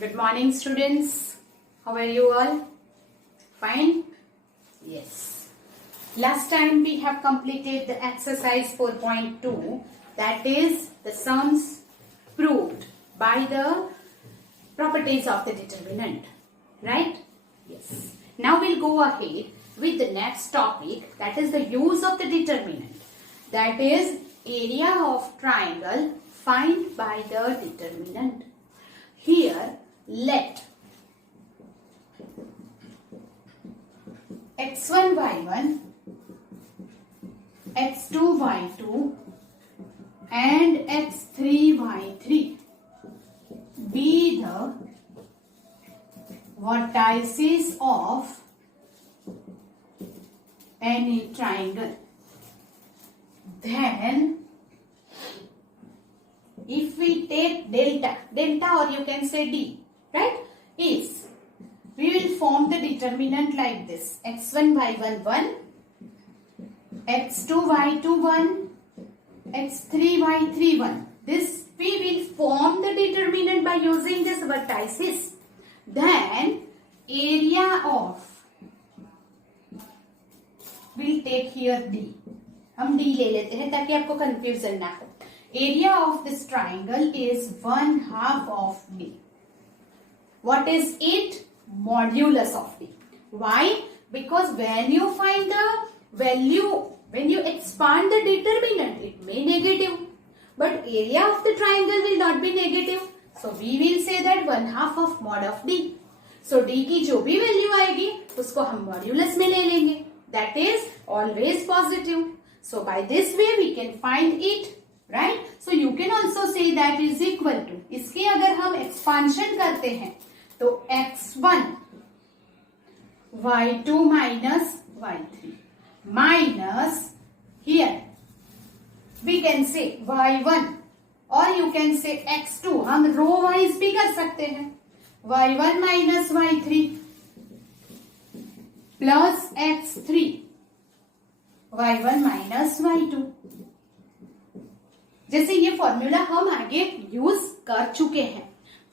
Good morning, students. How are you all? Fine? Yes. Last time we have completed the exercise 4.2, that is the sums proved by the properties of the determinant. Right? Yes. Now we'll go ahead with the next topic, that is the use of the determinant. That is area of triangle find by the determinant. Here let x1 y1, x2 y2 and x3 y3 be the vertices of any triangle. Then if we take delta or you can say D, right, is we will form the determinant like this: x1 y1 1, x2 y2 1, x3 y3 1. This we will form the determinant by using this vertices. Then area of, we'll take here D. हम D ले लेते हैं ताकि आपको confusion ना हो. Area of this triangle is 1/2 of D. What is it? Modulus of D. Why? Because when you find the value, when you expand the determinant, it may negative. But area of the triangle will not be negative. So we will say that 1/2 of mod of D. So D की जो भी value आएगी उसको हम modulus में ले लेंगे. That is always positive. So by this way we can find it. Right? So you can also say that is equal to, इसके अगर हम expansion करते हैं तो x1 y2 minus y3 minus here we can say y1 or you can say x2, हम row wise भी कर सकते हैं, y1 minus y3 plus x3 y1 minus y2. जैसे ये फॉर्मूला हम आगे यूज कर चुके हैं,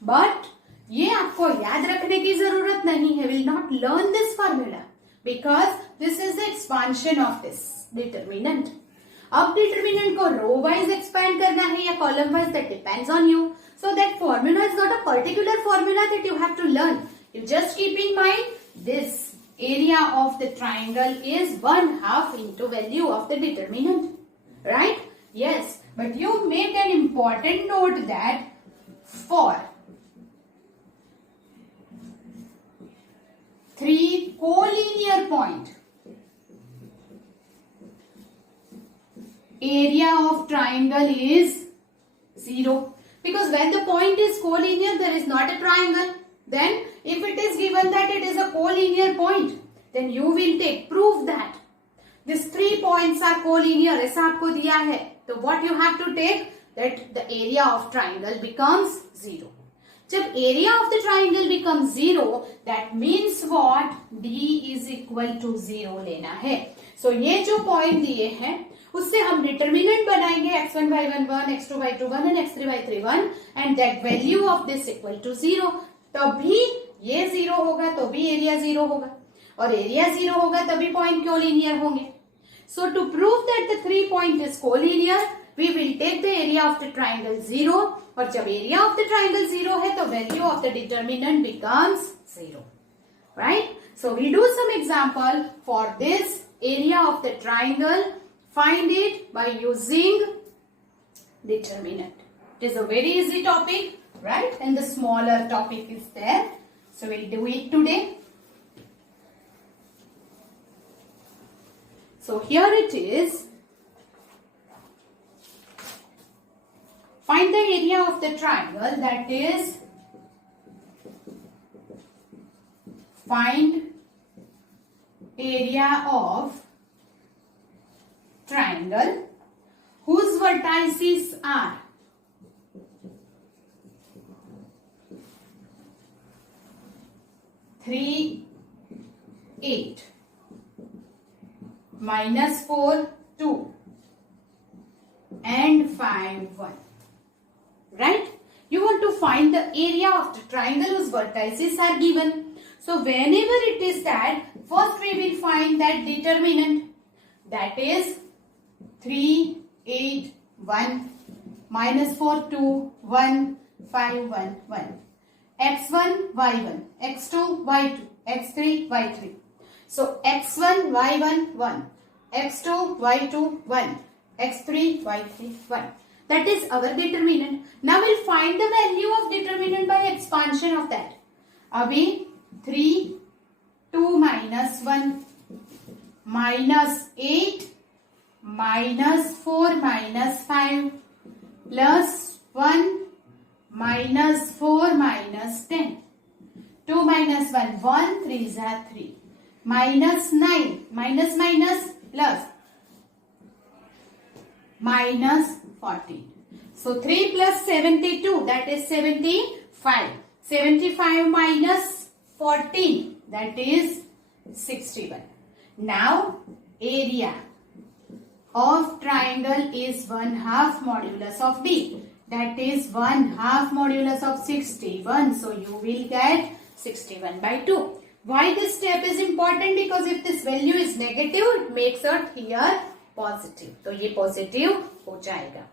बट ये आपको याद रखने की जरूरत नहीं है. Will not learn this formula because this is the expansion of this determinant. अब डिटरमिनेंट को रो वाइज एक्सपैंड करना है या column wise, that depends on you. So that formula is not a particular formula that you have to learn. You just keep in mind this area of the triangle is 1/2 into value of the determinant. Right? Yes. But you make an important note that for 3 collinear point, area of triangle is 0. Because when the point is collinear, there is not a triangle. Then if it is given that it is a collinear point, then you will take proof that these 3 points are collinear. ऐसा आपको दिया है. So what you have to take, that the area of triangle becomes 0. जब area of the triangle becomes 0, that means what? D is equal to 0 लेना है. So ये जो point दिए हैं उससे हम determinant बनाएंगे x1 y1 1, x2 y2 1 and x3 y3 1 and that value of this equal to 0. तभी ये 0 होगा तो भी एरिया 0 होगा और एरिया 0 होगा तभी पॉइंट कोलिनियर होंगे. So to prove that the 3 point is collinear, we will take the area of the triangle 0 और जब area of the triangle 0 है तो value of the determinant becomes 0. Right? So we do some example for this area of the triangle. Find it by using determinant. It is a very easy topic. Right? And the smaller topic is there. So we'll do it today. So here it is. Find the area of the triangle, that is find area of triangle whose vertices are 3, 8, -4, 2 and 5, 1. Right? You want to find the area of the triangle whose vertices are given. So whenever it is that, first we will find that determinant, that is 3, 8, 1, minus 4, 2, 1, 5, 1, 1. x1, y1, x2, y2, x3, y3. So x1, y1, 1, x2, y2, 1, x3, y3, 1. That is our determinant. Now we'll find the value of determinant by expansion of that. Abhi 3, 2 minus 1, minus 8, minus 4 minus 5, plus 1, minus 4 minus 10. 2 minus 1, 1, 3 are 3. Minus 9, minus minus plus, minus 14. So 3 plus 72, that is 75. 75 minus 14, that is 61. Now area of triangle is 1/2 modulus of B. That is 1/2 modulus of 61. So you will get 61 by 2. Why this step is important? Because if this value is negative, it makes it here positive. So ये positive हो जाएगा.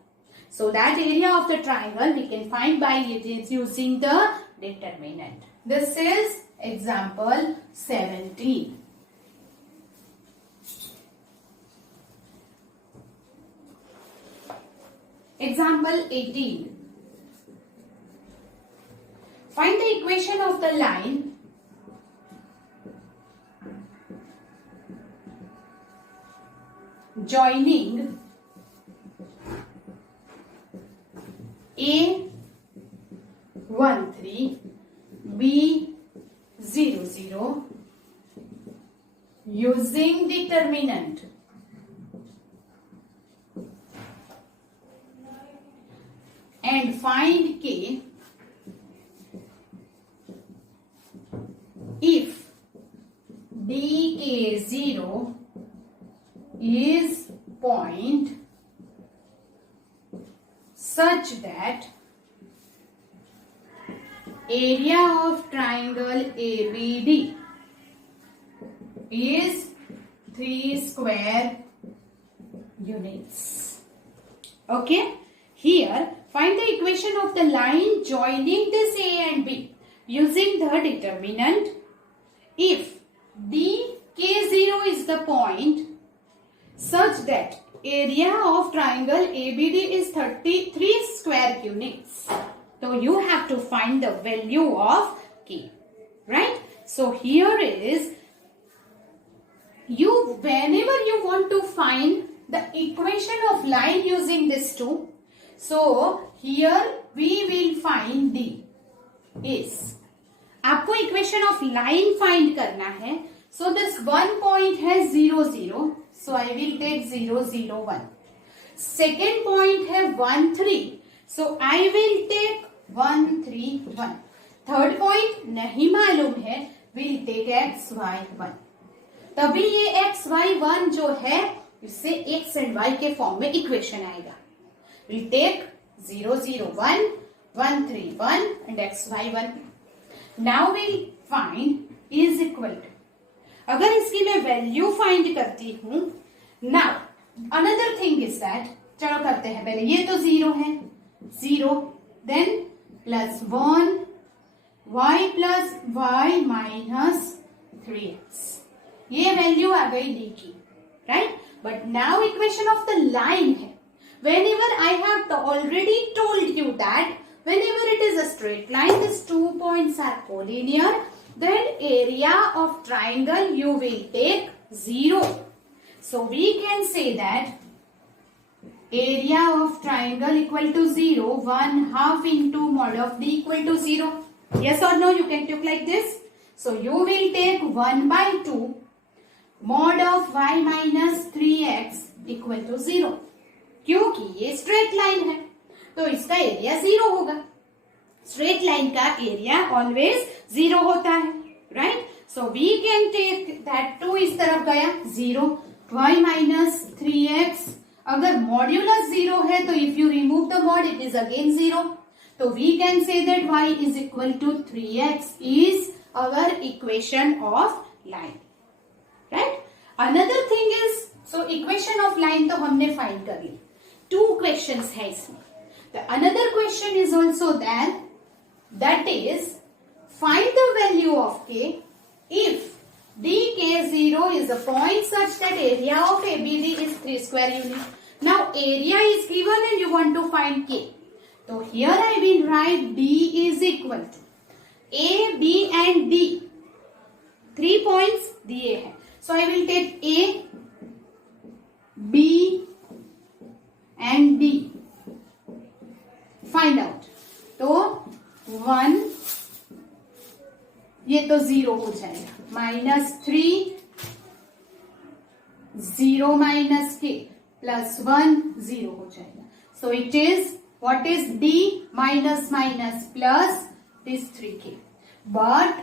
So that area of the triangle we can find by using the determinant. This is example 17. Example 18. Find the equation of the line joining A 1 3 B 0 0 using determinant and find K if DK0 is point such that area of triangle ABD is 3 square units. Okay, here find the equation of the line joining this A and B using the determinant if DK0 is the point such that area of triangle ABD is 33 square units. So you have to find the value of K, right? So here is whenever you want to find the equation of line using this two. So here we will find D is. आपको equation of line find करना है. So this one point has 0 0. So I will take 0 0 1. Second point have 1 3. So I will take 1 3 1. Third point नहीं मालूम है. Will take x y 1. तभी ये x y 1 जो है इससे x and y के फॉर्म में इक्वेशन आएगा. We'll take 0 0 1 1 3 1 and x y 1. Now we'll find is equal to. अगर इसकी मैं वैल्यू फाइंड करती हूं. Now another thing is that, चलो करते हैं. पहले ये तो 0 है, 0 then plus 1 y plus y minus 3x. ये वैल्यू आ गई डी की, right. But now equation of the line है. whenever I have already told you that whenever it is a straight line, these 2 points are collinear, then area of triangle you will take 0. So we can say that area of triangle equal to 0, 1/2 into mod of D equal to 0. Yes or no? You can take like this. So you will take 1 by 2 mod of y minus 3x equal to 0. क्योंकि ये straight line है तो इसका area 0 होगा. Straight line का area always 0 होता है, right. So we can take that 2 इस तरफ गया 0, y माइनस 3x. अगर मॉड्यूलस 0 है तो if you remove the mod it is again 0. So we can say that y is equal to 3x is our equation of line. Right? Another thing is, so equation of line तो हमने find कर ली. 2 questions है इसमें. The another question is also there. That is, find the value of k if dk0 is a point such that area of ABD is 3 square unit. Now area is given and you want to find k. So here I will write D is equal to A, B and D. 3 points दिए हैं. So I will take A, B and D. Find out. तो 1 ये तो 0 हो जाएगा. -3 0 minus k plus 1 0 हो जाएगा. So it is, what is D minus minus plus this 3k. But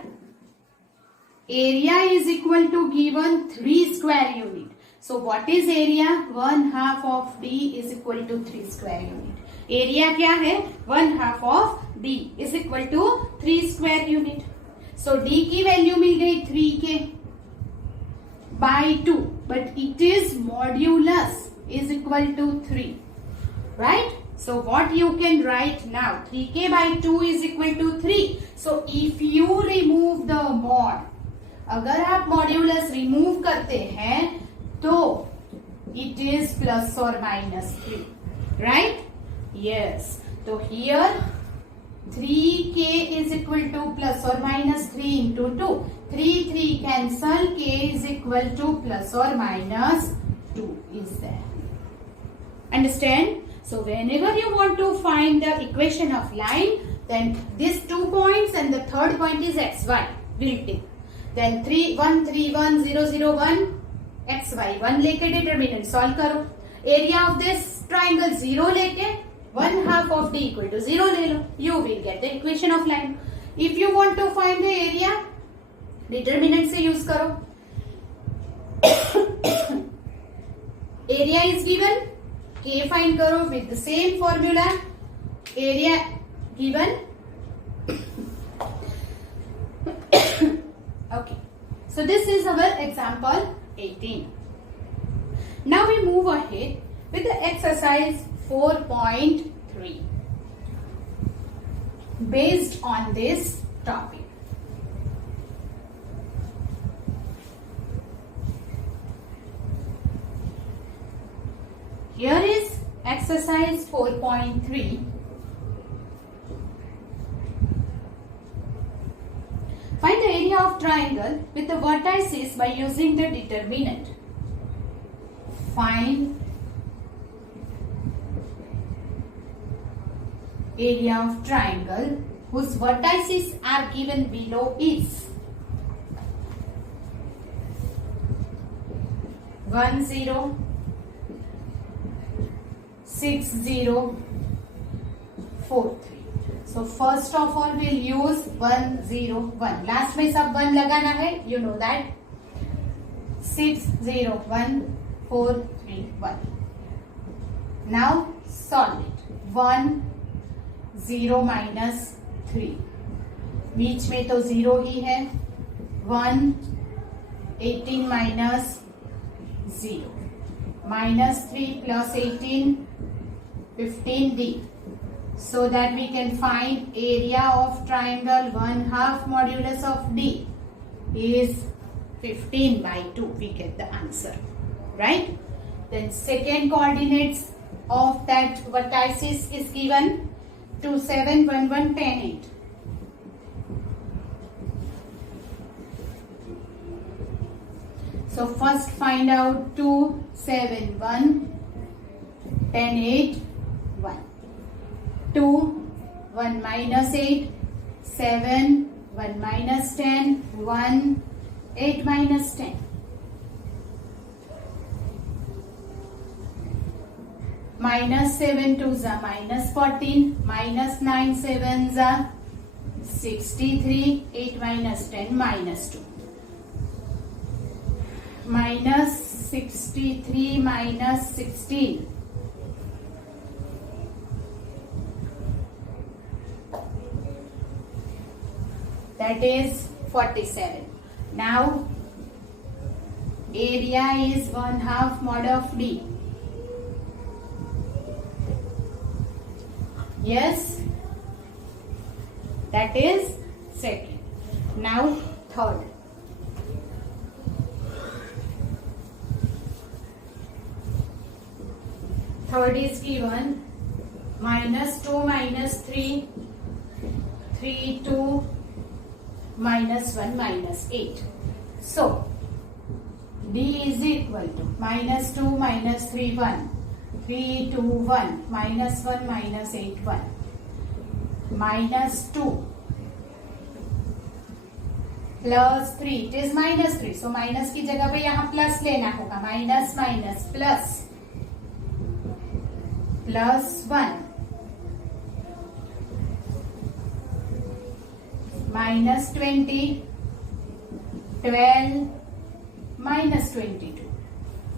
area is equal to given 3 square unit. So what is area? 1/2 of D is equal to 3 square unit. Area क्या है? 1/2 of D is equal to 3 square unit. So D की value मिल गई 3k by 2. But it is modulus is equal to 3. Right? So what you can write now? 3k by 2 is equal to 3. So if you remove the mod, अगर आप modulus remove करते हैं तो it is plus or minus 3. Right? Yes. So here 3k is equal to plus or minus 3 into 2. 3 cancel, k is equal to plus or minus 2 is there. Understand? So whenever you want to find the equation of line, then these 2 points and the third point is xy will take. Then 3 1 3 1 0 0 1 xy 1 लेके determinant solve करो. Area of this triangle 0 लेके 1/2 of D equal to 0 ले लो. You will get the equation of line. If you want to find the area, determinant से use करो. Area is given. K find करो with the same formula. Area given. Okay. So this is our example 18. Now we move ahead with the exercise 4.3 based on this topic. Here is exercise 4.3. Find the area of triangle with the vertices by using the determinant. Find area of triangle whose vertices are given below is 1 0 6 0 4 3. So first of all we'll use 1 0 1. Last में सब 1 लगाना है. You know that. 6 0 1 4 3 1. Now solve it. 1 0 minus 3. बीच में तो 0 ही है. 1 18 minus 0. Minus 3 plus 18 15D. So that we can find area of triangle 1/2 modulus of D is 15 by 2. We get the answer. Right? Then second coordinates of that vertices is given 2 7 1 1 10 8. So first find out 2 7 1 10 8 1. 2 1 minus 8 7 1 minus 10 1 8 minus 10. Minus 7 2s are minus 14. Minus 9 7s are 63. 8 minus 10 minus 2. Minus 63 minus 16. that is 47. Now area is 1/2 mod of D. Yes, that is second. Now third. Third is given -2 -3, 3 2 -1 -8. So D is equal to -2 -3 1, 3 2 1, -1 -8 1, -2 plus 3, it is -3. So minus की जगह पे यहाँ plus लेना होगा, minus minus plus +1 -20, 12 -22.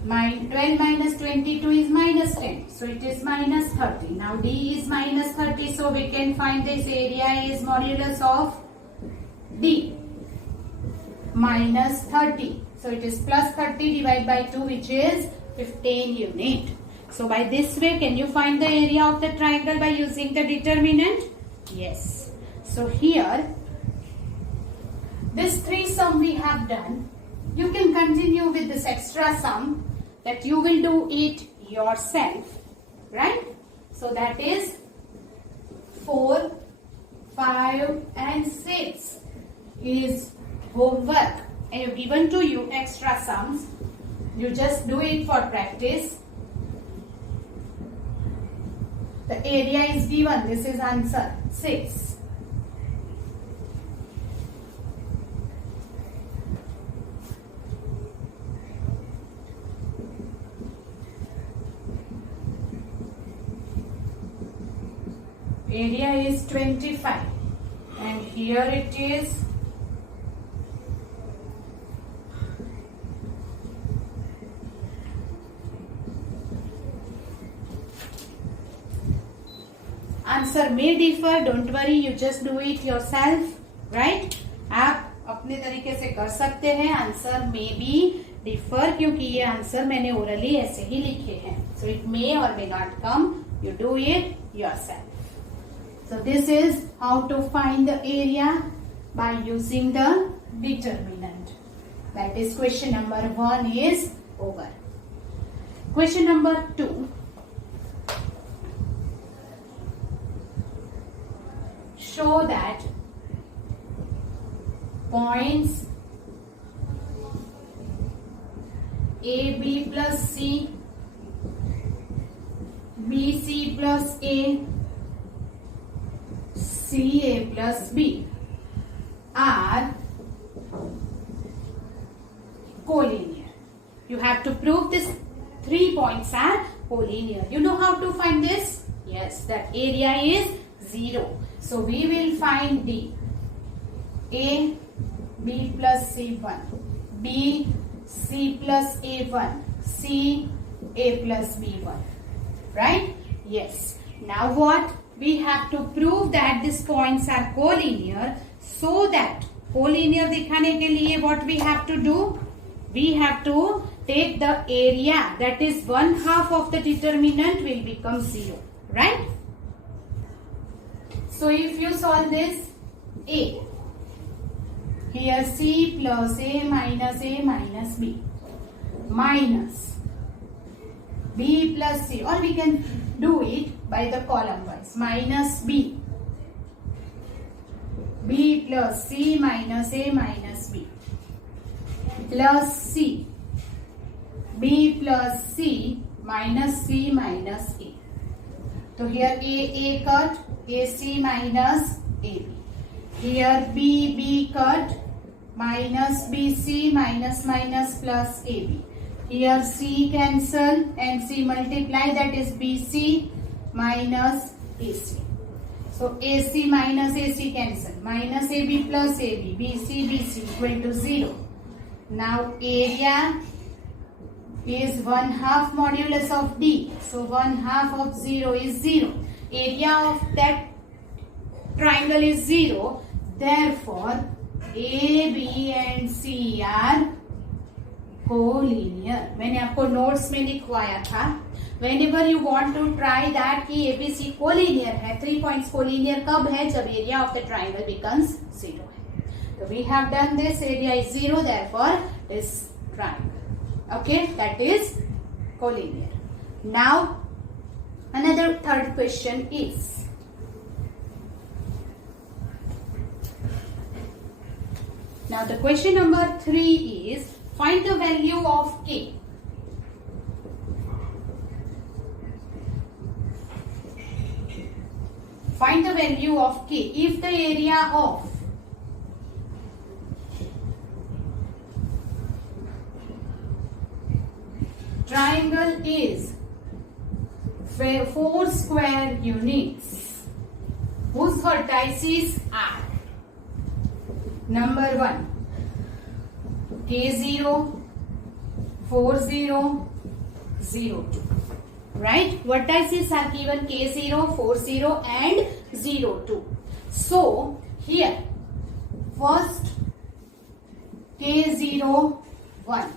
12 minus 22 is -10. So it is -30. Now D is -30. So we can find this area is modulus of D. -30. So it is +30 divided by 2, which is 15 unit. So by this way, can you find the area of the triangle by using the determinant? Yes. So here, this 3 sum we have done. You can continue with this extra sum that you will do it yourself, right? So that is 4, 5 and 6 is homework. I have given to you extra sums. You just do it for practice. The area is given. This is answer 6. Area is 25 and here it is answer may differ, don't worry, you just do it yourself, right? आप अपने तरीके से कर सकते हैं. Answer में be differ क्योंकि ये आंसर मैंने ओरली ऐसे ही लिखे हैं. सो इट मे और may not come, you do it yourself. So this is how to find the area by using the determinant. That is question number 1 is over. Question number 2. Show that points AB plus C, BC plus A, CA plus B are collinear. You have to prove this 3 points are collinear. You know how to find this? Yes, that area is 0. So we will find D. A, B plus C1. B, C plus A1. C, A plus B1. Right? Yes. Now what? We have to prove that these points are collinear. So that collinear दिखाने के लिए what we have to do? We have to take the area that is 1/2 of the determinant will become 0, right? So if you solve this, A, here C plus A minus B minus B plus C, or we can do it by the column wise, minus B, B plus C minus A minus B plus C, B plus C minus C minus A. So here A cut, AC minus AB. Here B cut, minus BC minus plus AB. Here C cancel and C multiply, that is BC minus AC. So AC minus AC cancel, minus AB plus AB, BC equal to 0. Now area is 1/2 modulus of D. So 1/2 of 0 is 0. Area of that triangle is 0. Therefore A, B and C are collinear. मैंने आपको notes में लिखवाया था, whenever you want to try that कि ABC collinear है, 3 points collinear कब है? जब area of the triangle becomes 0 है. तो we have done this, area is 0, therefore this triangle, okay, that is collinear. Now another third question is, now the question number 3 is, find the value of K. Find the value of K if the area of triangle is 4 square units whose vertices are number 1 K0, 4, 0, 0, 2. Right? Vertices are given K0, 4, 0 and 0, 2. So, here, first K0, 1,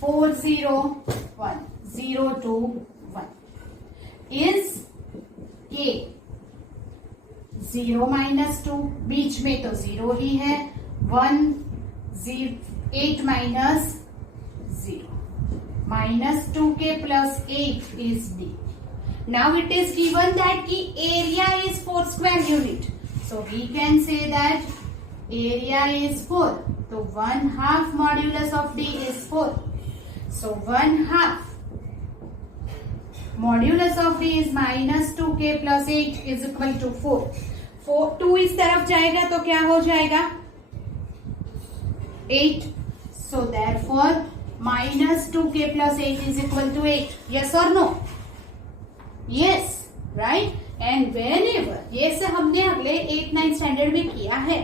4, 0, 1, 0, 2, 1 is K 0 minus 2, बीच में तो 0 ही है, 1, 0, 8 minus 0, minus 2K plus 8 is D. Now it is given that the area is 4 square unit. So we can say that area is 4. So 1/2 modulus of D is 4. So 1/2 modulus of D is minus 2K plus 8 is equal to 4. 2 इस तरफ जाएगा तो क्या हो जाएगा? 8. So therefore minus 2K plus 8 is equal to 8. Yes or no? Yes, right? And whenever, ये से हमने अगले 8, 9 standard में किया है.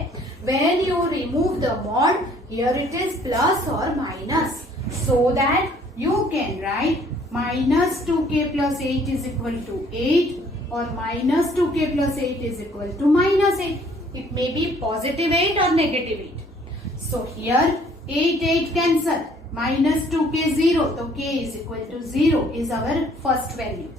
When you remove the mod, here it is plus or minus. So that you can write minus 2K plus 8 is equal to 8 or minus 2K plus 8 is equal to minus 8. It may be positive 8 or negative 8. So here 8, 8 cancel. Minus 2K 0. So K is equal to 0 is our first value.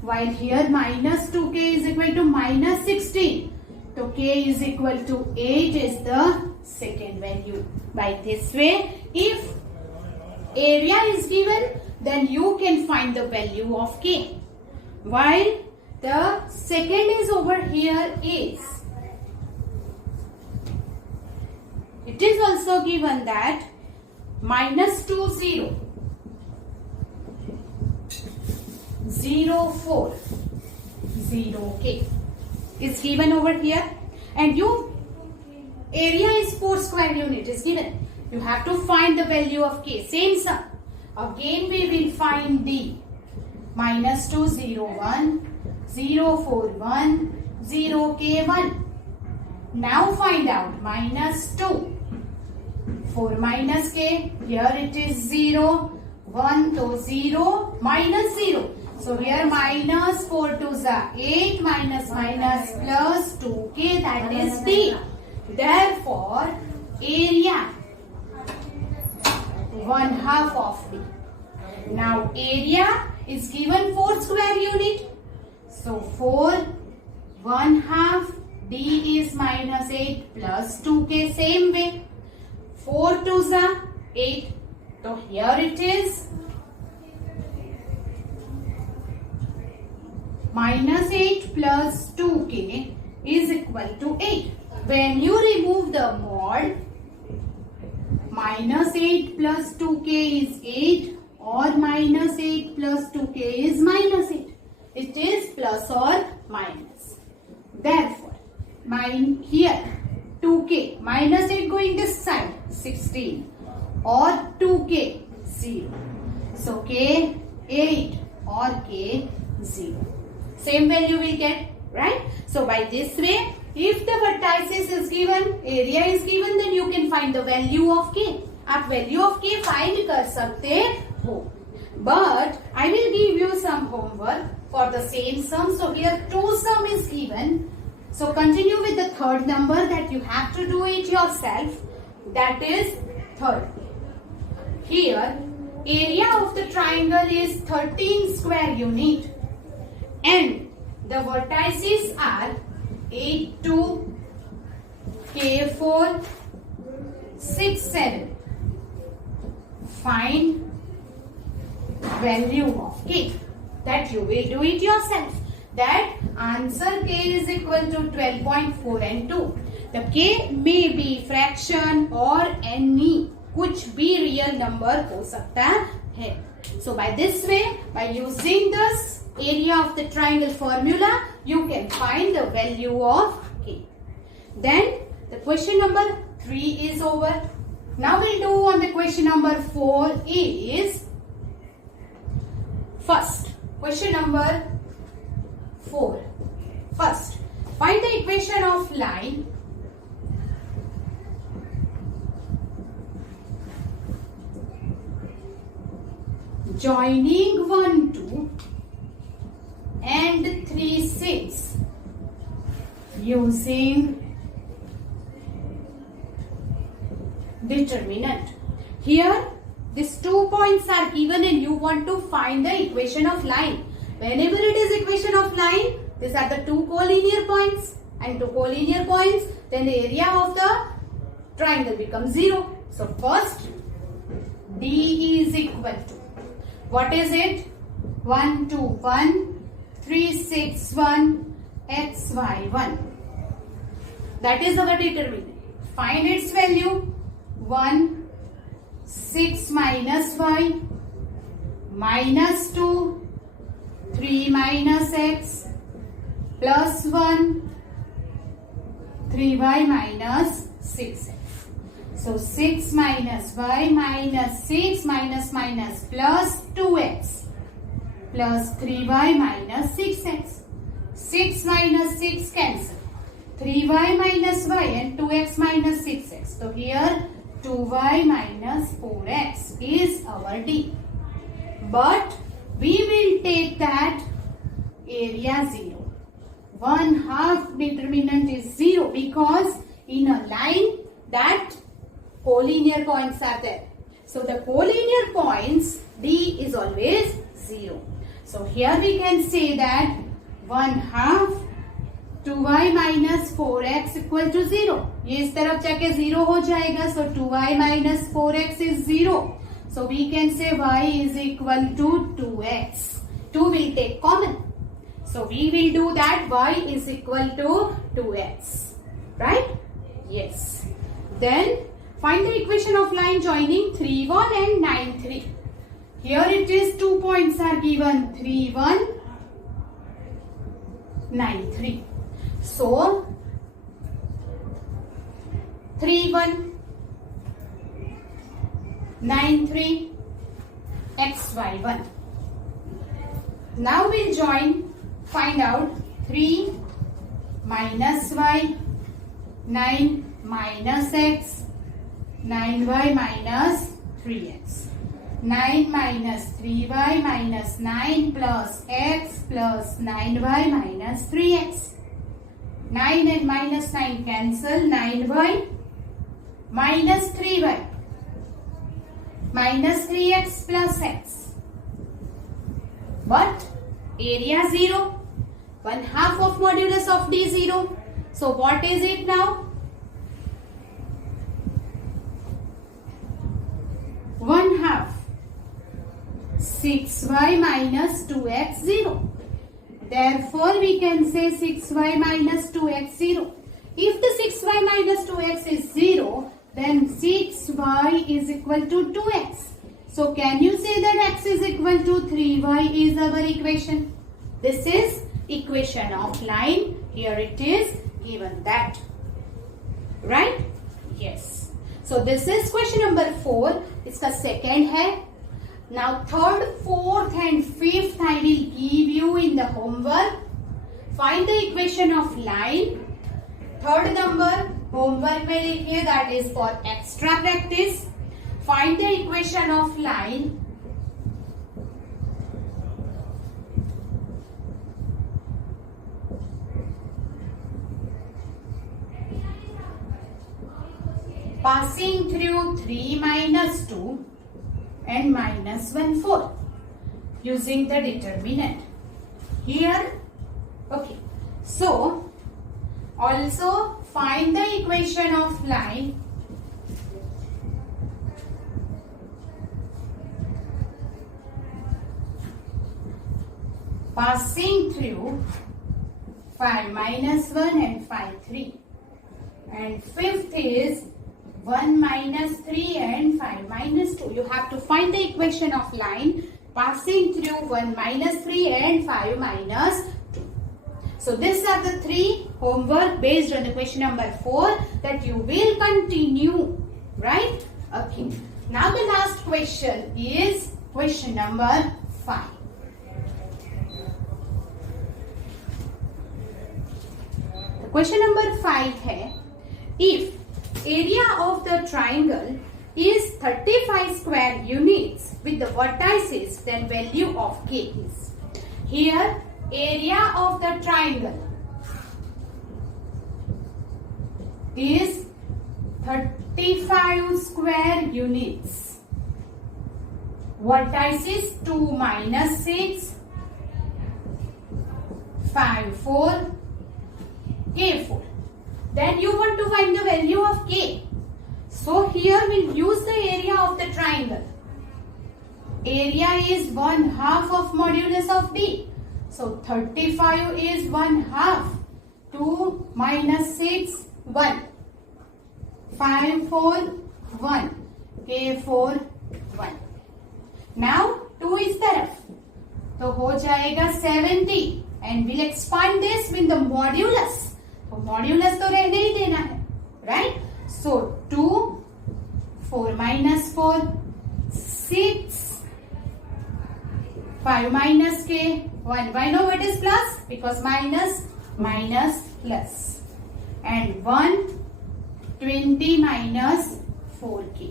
While here minus 2K is equal to minus 16. So K is equal to 8 is the second value. By this way, if area is given, then you can find the value of K. While the second is over here is, it is also given that minus 2, 0, 0, 4, 0, K is given over here, and you area is 4 square unit is given. You have to find the value of K. Same sum. Again we will find D. Minus 2, 0, 1, 0, 4, 1, 0, K, 1. Now find out minus 2. 4 minus K. Here it is 0, 1, so 0, minus 0. So here minus 4 2s are 8, minus minus plus 2K, that is D. Therefore, area 1/2 of D. Now area is given 4 square unit. So 4 1/2 D is minus 8 plus 2K, same way. 4 2s are 8. So here it is minus 8 plus 2K is equal to 8. When you remove the mod, minus 8 plus 2K is 8 or minus 8 plus 2K is minus 8. It is plus or minus. Therefore, here 2K, minus 8 going this side, 16 or 2K, 0. So K 8 or K 0. Same value will get, right? So by this way, if the vertices is given, area is given, then you can find the value of K. आप value of K find कर सकते हो. But I will give you some homework for the same sum. So here two sum is given. So continue with the third number that you have to do it yourself. That is third. Here, area of the triangle is 13 square unit and the vertices are 8, 2, K4, 6, 7. Find value of K. That you will do it yourself. That answer K is equal to 12.4 and 2. The K may be fraction or any, कुछ भी real number हो सकता है. So by this way, by using this area of the triangle formula, you can find the value of K. Then the question number 3 is over. Now we'll do on the question number 4 is first. Question number 4. First, find the equation of line joining 1, 2 and 3, 6 using determinant. Here, these 2 points are given and you want to find the equation of line. Whenever it is equation of line, these are the 2 collinear points and 2 collinear points, then the area of the triangle becomes 0. So first, D is equal to, what is it? 1, 2, 1, 3, 6, 1, X, Y, 1. That is our determinant. Find its value. 1, 6 minus Y, minus 2, 3 minus X, plus 1, 3Y minus 6X. So 6 minus Y minus 6 minus minus plus 2X plus 3Y minus 6X. 6 minus 6 cancel. 3Y minus Y and 2X minus 6X. So here 2Y minus 4X is our D. But we will take that area 0. 1/2 determinant is 0 because in a line that collinear points are there. So the collinear points D is always 0. So here we can say that 1/2 2y minus 4x equal to 0. ये इस तरफ जाके 0 हो जाएगा. So 2y minus 4x is 0. So we can say y is equal to 2x. 2 will take common. So we will do that y is equal to 2x. Right? Yes. Then find the equation of line joining 3, 1 and 9, 3. Here it is 2 points are given 3, 1, 9, 3. So 3, 1, 9, 3, x, y, 1. Now we'll join, find out 3 minus y, 9 minus x, 9y minus 3x. 9 minus 3y minus 9 plus x plus 9y minus 3x. 9 and minus 9 cancel. 9y minus 3y minus 3x plus x. But area 0. 1/2 of modulus of D 0. So what is it now? 1/2. 6y minus 2x 0. Therefore, we can say 6y minus 2x 0. If the 6y minus 2x is 0, then 6y is equal to 2x. So, can you say that x is equal to 3y is our equation? This is equation of line. Here it is given that. Right? Yes. So, this is question number 4. इसका second है. Now, third, fourth and fifth I will give you in the homework. Find the equation of line. Third number, homework में लिखिए, that is for extra practice. Find the equation of line. passing through 3 minus 2 and minus 1 4 using the determinant. Here, okay. So, also find the equation of line passing through 5 minus 1 and 5 3. And fifth is 1 minus 3 and 5 minus 2. You have to find the equation of line passing through 1 minus 3 and 5 minus 2. So these are the three homework based on the question number 4 that you will continue, right? Okay. Now the last question is question number 5. The question number 5 है, if area of the triangle is 35 square units with the vertices, then value of K is. Here, area of the triangle is 35 square units. Vertices 2 minus 6, 5 4, K 4. Then you want to find the value of K. So here we'll use the area of the triangle. Area is 1/2 of modulus of D. So 35 is 1/2. 2 minus 6, 1. 5 4, 1. K 4, 1. Now 2 is तरफ. तो हो जाएगा 70. And we'll expand this with the modulus. तो modulus तो रहने ही देना है, right? So 2, 4 minus 4, 6, 5 minus K, 1. Why know what is plus? Because minus plus. And 1, 20 minus 4K.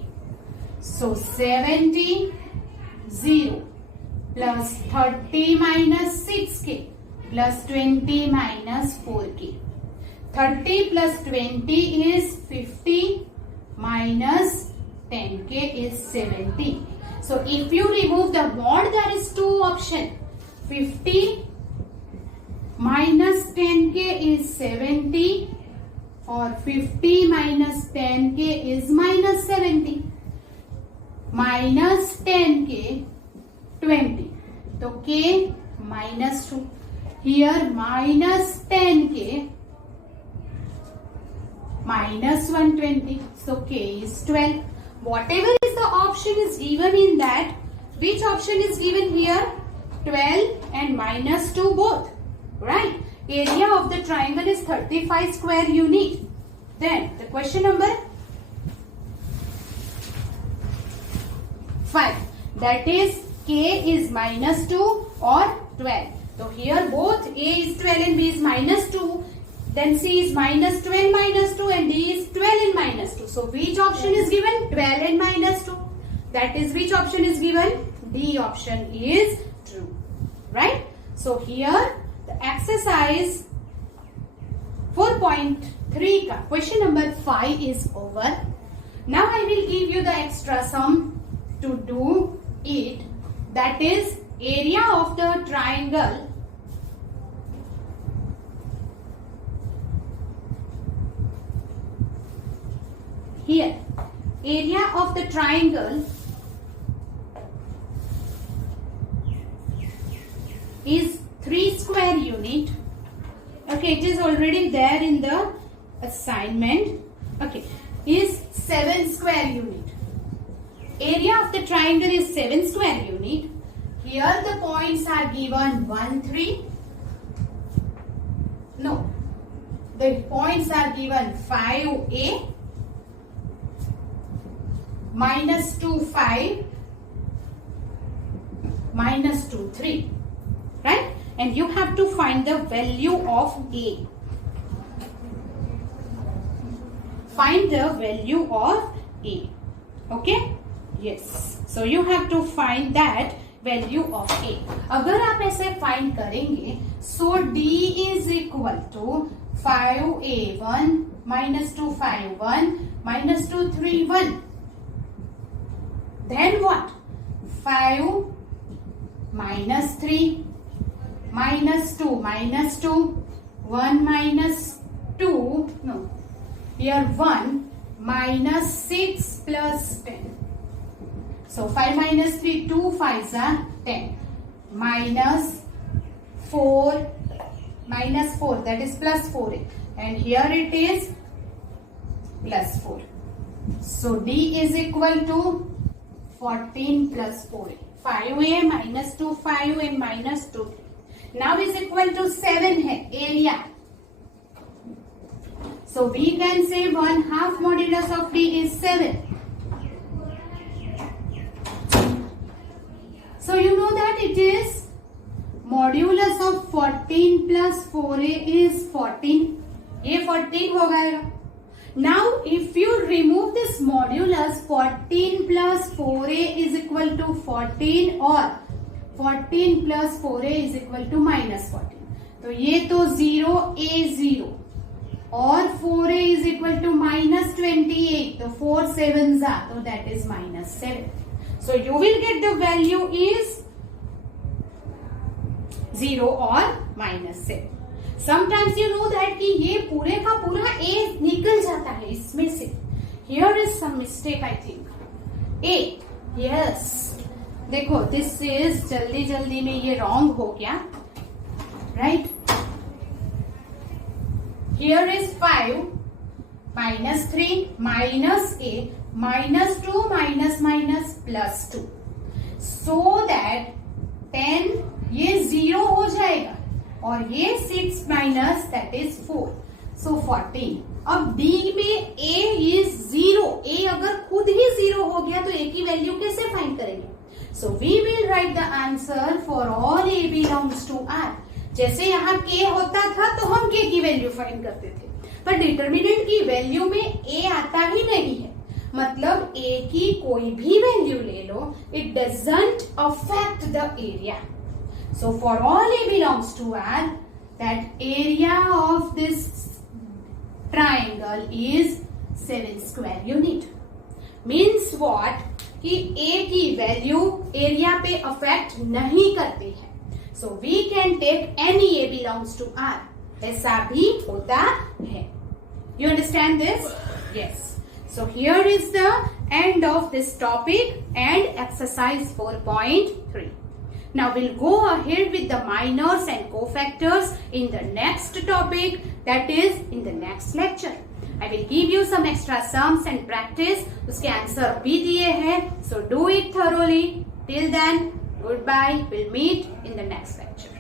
So 70, 0 plus 30 minus 6K plus 20 minus 4K. 30 plus 20 is 50 minus 10K is 70. So if you remove the mod, there is two options. 50 minus 10K is 70 or 50 minus 10K is minus 70. Minus 10K 20. So K minus 2. Here minus 10K minus 120. So K is 12. Whatever is the option is given in that, which option is given here? 12 and minus 2 both. Right? Area of the triangle is 35 square unit. Then the question number 5. That is K is minus 2 or 12. So here both A is 12 and B is minus 2. Then C is minus 12 minus 2 and D is 12 and minus 2. So which option is given? 12 and minus 2. That is which option is given? D option is true. Right? So here the exercise 4.3 ka question number 5 is over. Now I will give you the extra sum to do it. That is area of the triangle here. Area of the triangle is 3 square unit. Okay, it is already there in the assignment. Okay, is 7 square unit. Area of the triangle is 7 square unit. Here the points are given 1, 3. No, the points are given 5A, minus 2, 5, minus 2, 3. Right? And you have to find the value of A. Find the value of A. Okay? Yes. So you have to find that value of A. अगर आप ऐसे find करेंगे, so D is equal to 5A1 minus 2, 5, 1, minus 2, 3, 1. Then what? 5 minus 3, minus 2, 1 minus 2, no, here 1 minus 6 plus 10. So 5 minus 3, 2 5s are 10. Minus 4, that is plus 4a. And here it is plus 4. So D is equal to 14 plus 4a. 5a minus 2, 5 and minus 2. Now is equal to 7 है area. So we can say 1/2 modulus of D is 7. So you know that it is modulus of 14 plus 4a is 14. ये 14 हो गएगा. Now if you remove this modulus, 14 plus 4a is equal to 14 or 14 plus 4a is equal to minus 14. तो ये तो 0 a 0 और 4a is equal to minus 28. तो 4 7s are, so that is minus 7. So you will get the value is 0 or minus 7. Sometimes you know that कि ये पूरे का पूरा a निकल जाता है इसमें से. Here is some mistake I think. A, yes. देखो this is जल्दी में ये wrong हो गया. Right? Here is 5 minus 3 minus a minus 2 minus plus 2. So that 10 ये 0 हो जाएगा और ये 6 माइनस दैट इज 4. सो 14. अब D में A इज 0. A अगर खुद ही 0 हो गया तो A की वैल्यू कैसे फाइंड करेंगे? So we will write the answer for all A belongs to R. जैसे यहाँ K होता था तो हम K की वैल्यू फाइंड करते थे, पर डिटर्मिनेंट की वैल्यू में A आता ही नहीं है. मतलब A की कोई भी वैल्यू ले लो, it doesn't affect the area. So for all A belongs to R, that area of this triangle is 7 square unit. Means what? कि A की वैल्यू एरिया पे अफेक्ट नहीं करती है. So we can take any A belongs to R. ऐसा भी होता है. You understand this? Yes. So here is the end of this topic and exercise 4.3. Now we'll go ahead with the minors and cofactors in the next topic, that is in the next lecture. I will give you some extra sums and practice. उसके answer भी दिए हैं. So do it thoroughly. Till then, goodbye. We'll meet in the next lecture.